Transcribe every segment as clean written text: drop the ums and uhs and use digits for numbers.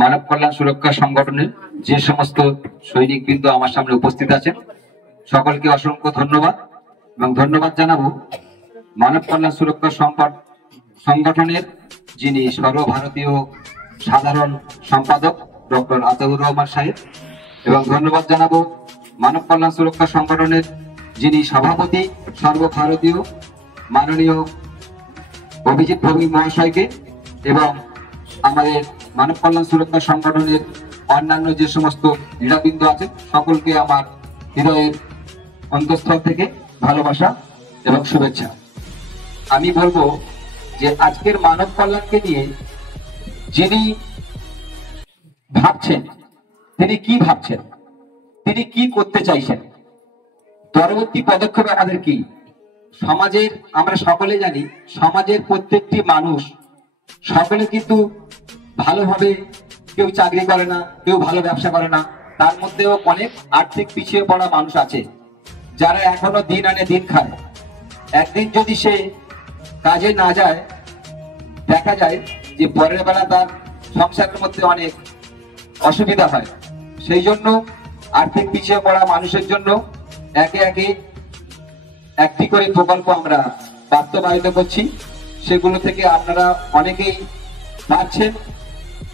মানব কল্যাণ সুরক্ষা সংগঠনের যে সমস্ত সৈনিকবৃন্দ আমার সামনে উপস্থিত আছেন, সকলকে অসংখ্য ধন্যবাদ এবং ধন্যবাদ জানাবো মানব কল্যাণ সুরক্ষা সংগঠনের যিনি সর্বভারতীয় সাধারণ সম্পাদক ডক্টর আতাউর রহমান সাহেব, এবং ধন্যবাদ জানাবো মানব কল্যাণ সুরক্ষা সংগঠনের যিনি সভাপতি সর্বভারতীয় মাননীয় অভিজিৎ ভৌমিক মহাশয়কে, এবং আমাদের মানব কল্যাণ সুরক্ষা সংগঠনের অন্যান্য যে সমস্ত ক্রীড়াবৃন্দ আছেন সকলকে আমার হৃদয়ের অন্তঃস্থল থেকে ভালোবাসা এবং শুভেচ্ছা। আমি বলবো যে আজকের মানব কল্যাণকে নিয়ে যিনি ভাবছেন, তিনি কি ভাবছেন, তিনি কি করতে চাইছেন, পরবর্তী পদক্ষেপ আমাদের কি। সমাজের আমরা সকলে জানি সমাজের প্রত্যেকটি মানুষ সকলে কিন্তু ভালোভাবে, কেউ চাকরি করে না, কেউ ভালো ব্যবসা করে না, তার মধ্যেও অনেক আর্থিক পিছিয়ে পড়া মানুষ আছে যারা এখনো দিন আনে দিন খায়। একদিন যদি সে কাজে না যায়, দেখা যায় যে পরের বেলা তার সংসারের মধ্যে অনেক অসুবিধা হয়। সেই জন্য আর্থিক পিছিয়ে পড়া মানুষের জন্য একে একে একটি করে প্রকল্প আমরা বাস্তবায়িত করছি। সেগুলো থেকে আপনারা অনেকেই পাচ্ছেন,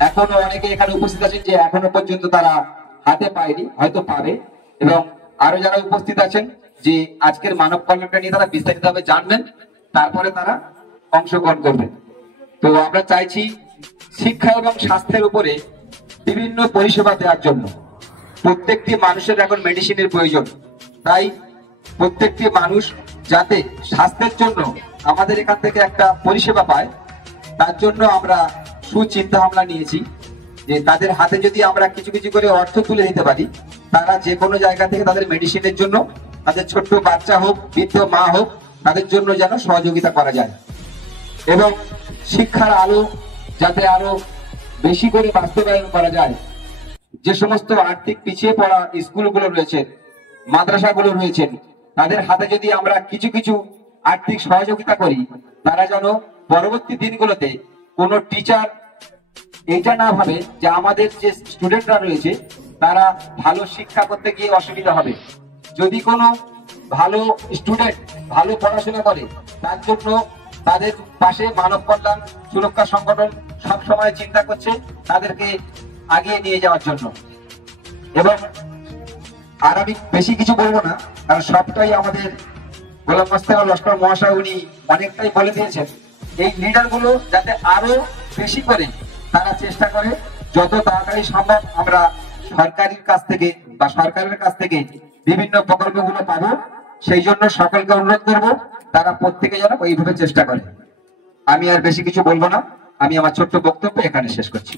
এখনো অনেকে এখানে উপস্থিত আছেন যে এখনো পর্যন্ত তারা হাতে পায়নি, হয়তো পাবে, এবং আরো যারা উপস্থিত আছেন যে আজকের মানব কল্যাণটা নিয়ে তারা বিস্তারিতভাবে জানবেন, তারপরে তারা অংশগ্রহণ করবেন। তো আমরা চাইছি শিক্ষা এবং স্বাস্থ্যের উপরে বিভিন্ন পরিষেবা দেওয়ার জন্য। প্রত্যেকটি মানুষের এখন মেডিসিনের প্রয়োজন, তাই প্রত্যেকটি মানুষ যাতে স্বাস্থ্যের জন্য আমাদের এখান থেকে একটা পরিষেবা পায়, তার জন্য আমরা সুচিন্তা ভাবনা নিয়েছি যে তাদের হাতে যদি আমরা কিছু কিছু করে অর্থ তুলে দিতে পারি, তারা যে কোনো জায়গা থেকে তাদের মেডিসিনের জন্য, তাদের ছোট্ট বাচ্চা হোক, বৃদ্ধ মা হোক, তাদের জন্য যেন সহযোগিতা করা যায়। এবং শিক্ষার আলো যাতে আরো বেশি করে বাস্তবায়ন করা যায়। যে সমস্ত আর্থিক পিছিয়ে পড়া স্কুলগুলো রয়েছে, মাদ্রাসাগুলো রয়েছেন, তাদের হাতে যদি আমরা কিছু কিছু আর্থিক সহযোগিতা করি, তারা যেন পরবর্তী দিনগুলোতে কোনো টিচার এটা না ভাবে যে আমাদের যে স্টুডেন্টরা রয়েছে তারা ভালো শিক্ষা করতে গিয়ে অসুবিধা হবে। যদি কোনো ভালো স্টুডেন্ট ভালো পড়াশোনা করে, তার জন্য তাদের পাশে মানব কল্যাণ সুরক্ষা সংগঠন সবসময় চিন্তা করছে তাদেরকে আগিয়ে নিয়ে যাওয়ার জন্য। এবং আর আমি বেশি কিছু বলবো না, কারণ সবটাই আমাদের গোলাম মোস্তফা লস্কর মহাশয় উনি অনেকটাই বলে দিয়েছেন। এই লিডার গুলো যাতে আরো বেশি করে তারা চেষ্টা করে যত তাড়াতাড়ি সম্ভব আমরা সরকারের কাছ থেকে বিভিন্ন প্রকল্পগুলো পাবো। সেই জন্য সকলকে অনুরোধ করবো তারা প্রত্যেকে যেন এইভাবে চেষ্টা করে। আমি আর বেশি কিছু বলবো না, আমি আমার ছোট্ট বক্তব্য এখানে শেষ করছি।